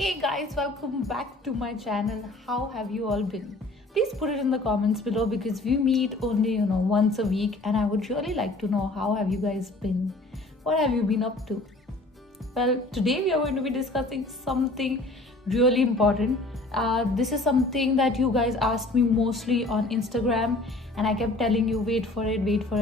Hey guys, welcome back to my channel. How have you all been? Please put it in the comments below because we meet only once a week and I would really like to know how have you guys been? What have you been up to? Well, today we are going to be discussing something really important. This is something that you guys asked me mostly on Instagram and I kept telling you wait for it,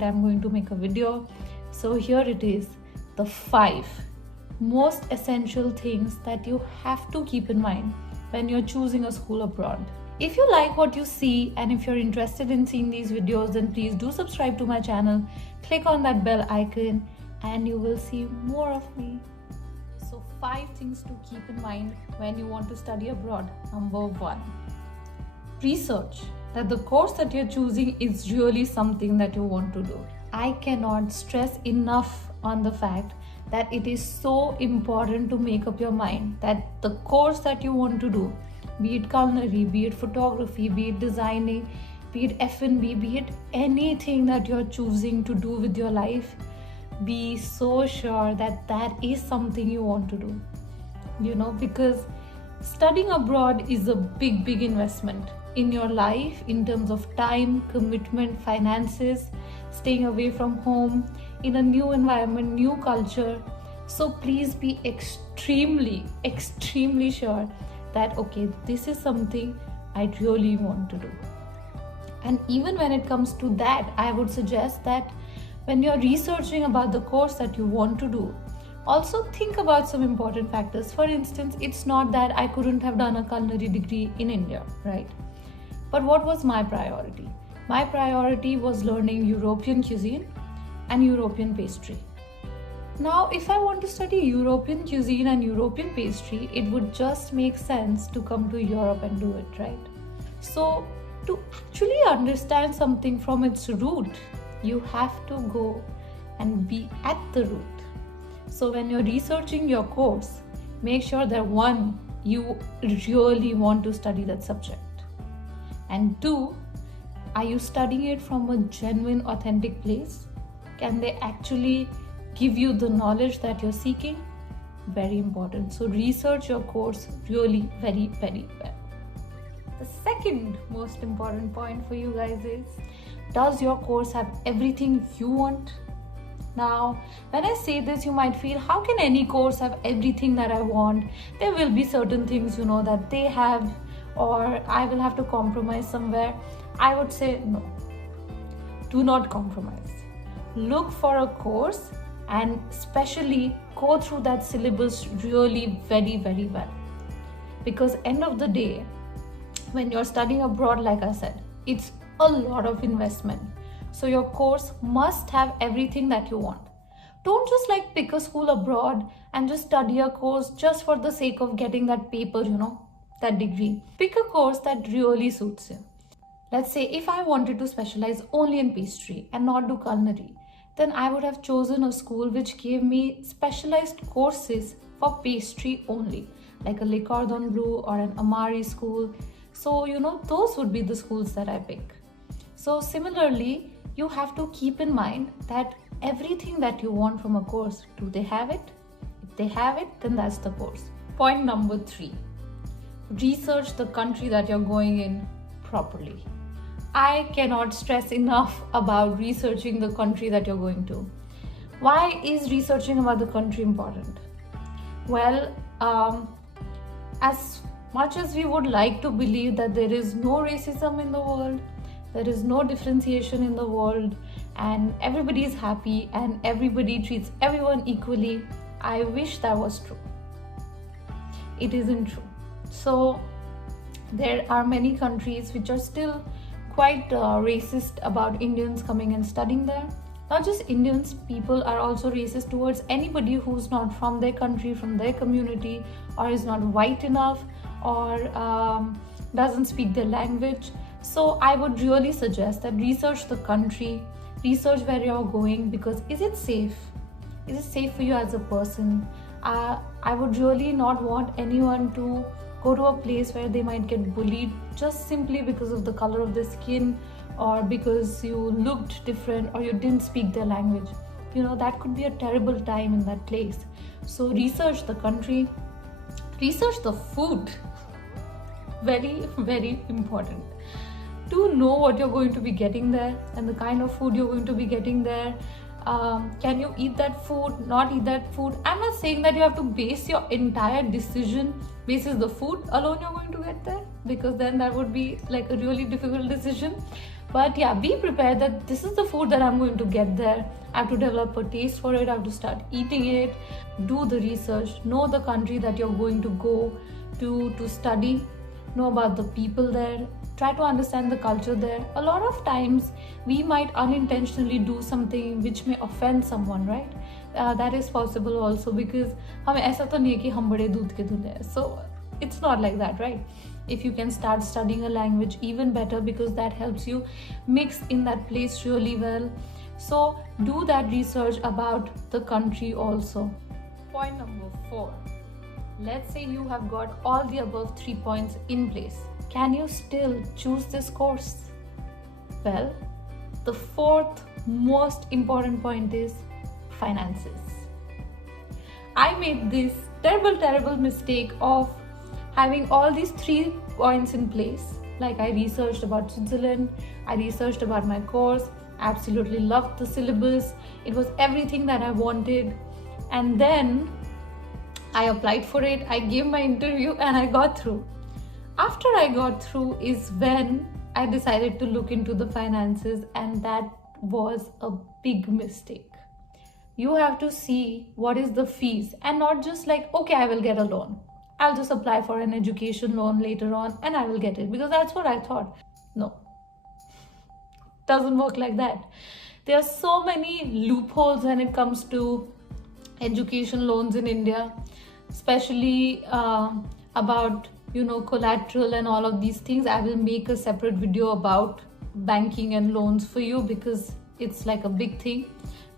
I'm going to make a video. So here it is, the 5 most essential things that you have to keep in mind when you're choosing a school abroad. If you like what you see and if you're interested in seeing these videos, then please do subscribe to my channel, click on that bell icon and you will see more of me. So 5 things to keep in mind when you want to study abroad. Number 1, research that the course that you're choosing is really something that you want to do. I cannot stress enough on the fact that it is so important to make up your mind that the course that you want to do, be it culinary, be it photography, be it designing, be it F&B, be it anything that you're choosing to do with your life, be so sure that that is something you want to do. Because studying abroad is a big investment in your life in terms of time, commitment, finances, staying away from home, in a new environment, new culture. So please be extremely sure that okay, this is something I really want to do. And even when it comes to that, I would suggest that when you're researching about the course that you want to do, also think about some important factors. For instance, it's not that I couldn't have done a culinary degree in India, right? But what was my priority? My priority was learning European cuisine and European pastry. Now, if I want to study European cuisine and European pastry, it would just make sense to come to Europe and do it, right? So, to actually understand something from its root, you have to go and be at the root. So, when you're researching your course, make sure that 1, you really want to study that subject. And 2, are you studying it from a genuine, authentic place? Can they actually give you the knowledge that you're seeking? Very important. So research your course really very well. The second most important point for you guys is, does your course have everything you want? Now, when I say this, you might feel, how can any course have everything that I want? There will be certain things, that they have, or I will have to compromise somewhere. I would say no. Do not compromise. Look for a course and especially go through that syllabus really very well. Because end of the day, when you're studying abroad, like I said, it's a lot of investment. So your course must have everything that you want. Don't just pick a school abroad and just study a course just for the sake of getting that paper, that degree. Pick a course that really suits you. Let's say if I wanted to specialize only in pastry and not do culinary, then I would have chosen a school which gave me specialized courses for pastry only, like a Le Cordon Bleu or an Amari school. So, those would be the schools that I pick. So similarly, you have to keep in mind that everything that you want from a course, do they have it? If they have it, then that's the course. Point number 3, research the country that you're going in properly. I cannot stress enough about researching the country that you're going to. Why is researching about the country important? Well, as much as we would like to believe that there is no racism in the world, there is no differentiation in the world, and everybody is happy and everybody treats everyone equally, I wish that was true. It isn't true. So there are many countries which are still quite racist about Indians coming and studying there. Not just Indians, people are also racist towards anybody who's not from their country, from their community, or is not white enough, or doesn't speak their language. So I would really suggest that research the country, research where you're going, because is it safe? Is it safe for you as a person? I would really not want anyone to go to a place where they might get bullied just simply because of the color of their skin, or because you looked different or you didn't speak their language. That could be a terrible time in that place. So research the country, Research the food. Very, very important. To know what you're going to be getting there and the kind of food you're going to be getting there. Can you eat that food, not eat that food? I'm not saying that you have to base your entire decision basis the food alone you're going to get there, because then that would be like a really difficult decision. But yeah, be prepared that this is the food that I'm going to get there. I have to develop a taste for it. I have to start eating it. Do the research. Know the country that you're going to go to study. Know about the people there. Try to understand the culture there. A lot of times we might unintentionally do something which may offend someone, right? That is possible also, because हमें ऐसा तो नहीं है कि हम बड़े दूध के धुले हैं. So it's not like that, right? If you can start studying a language, even better, because that helps you mix in that place really well. So do that research about the country also. Point number 4. Let's say you have got all the above 3 points in place. Can you still choose this course? Well, the 4th most important point is finances. I made this terrible mistake of having all these 3 points in place. Like, I researched about Switzerland, I researched about my course, I absolutely loved the syllabus, it was everything that I wanted, and then I applied for it, I gave my interview, and I got through. After I got through is when I decided to look into the finances, and that was a big mistake. You have to see what is the fees, and not just like, okay, I will get a loan. I'll just apply for an education loan later on and I will get it, because that's what I thought. No, doesn't work like that. There are so many loopholes when it comes to education loans in India, especially about collateral and all of these things. I will make a separate video about banking and loans for you, because it's like a big thing.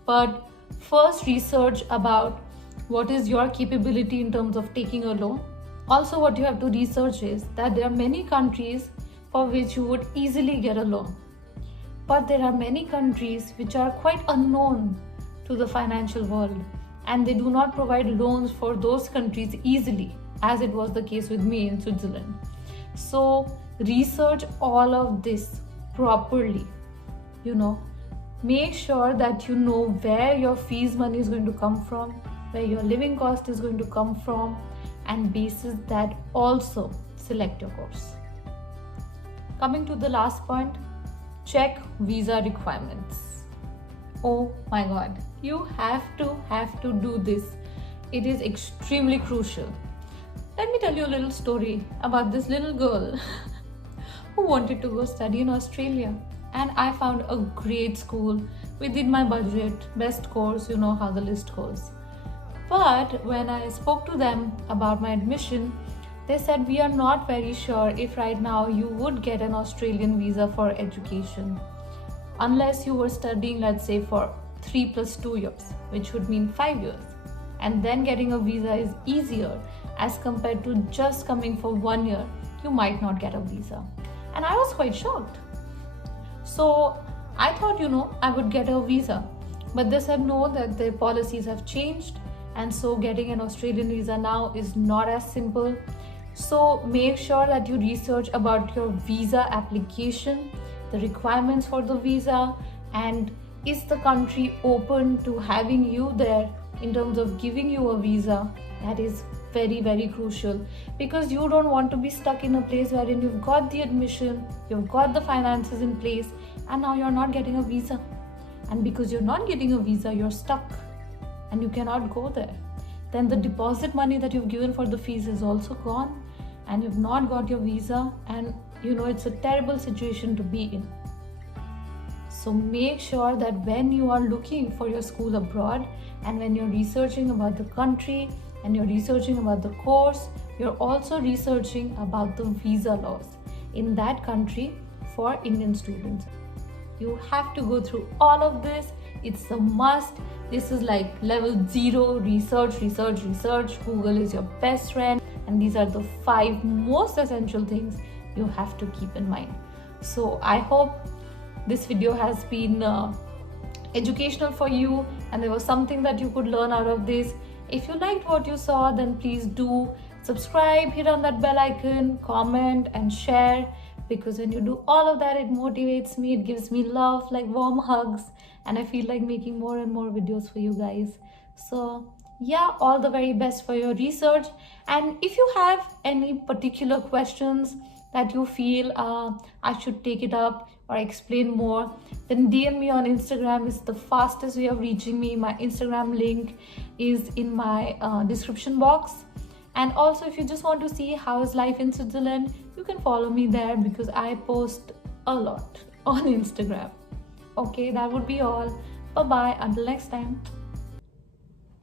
But first, research about what is your capability in terms of taking a loan. Also, what you have to research is that there are many countries for which you would easily get a loan, but there are many countries which are quite unknown to the financial world, and they do not provide loans for those countries easily, as it was the case with me in Switzerland. So research all of this properly. Make sure that you know where your fees money is going to come from, where your living cost is going to come from, and basis that also select your course. Coming to the last point, check visa requirements. Oh my god, you have to do this. It is extremely crucial. Let me tell you a little story about this little girl who wanted to go study in Australia, and I found a great school within my budget, best course, you know how the list goes. But when I spoke to them about my admission, they said, we are not very sure if right now you would get an Australian visa for education, unless you were studying, let's say, for 3 + 2 years, which would mean 5 years. And then getting a visa is easier as compared to just coming for 1 year. You might not get a visa. And I was quite shocked. So I thought, I would get a visa. But they said no, that their policies have changed. And so getting an Australian visa now is not as simple. So make sure that you research about your visa application, the requirements for the visa, and is the country open to having you there in terms of giving you a visa. That is very, very crucial, because you don't want to be stuck in a place wherein you've got the admission, you've got the finances in place, and now you're not getting a visa. And because you're not getting a visa, you're stuck and you cannot go there. Then the deposit money that you've given for the fees is also gone, and you've not got your visa, and it's a terrible situation to be in. So make sure that when you are looking for your school abroad, and when you're researching about the country and you're researching about the course, you're also researching about the visa laws in that country for Indian students. You have to go through all of this. It's a must. This is like level 0, research. Google is your best friend. And these are the 5 most essential things you have to keep in mind. So I hope this video has been educational for you, and there was something that you could learn out of this. If you liked what you saw, then please do subscribe, hit on that bell icon, comment and share, because when you do all of that, it motivates me, it gives me love, like warm hugs, and I feel like making more and more videos for you guys. So yeah, all the very best for your research. And if you have any particular questions that you feel I should take it up or explain more, then DM me on Instagram. It's the fastest way of reaching me. My Instagram link is in my description box. And also, if you just want to see how is life in Switzerland, you can follow me there because I post a lot on Instagram. Okay, that would be all. Bye bye, until next time.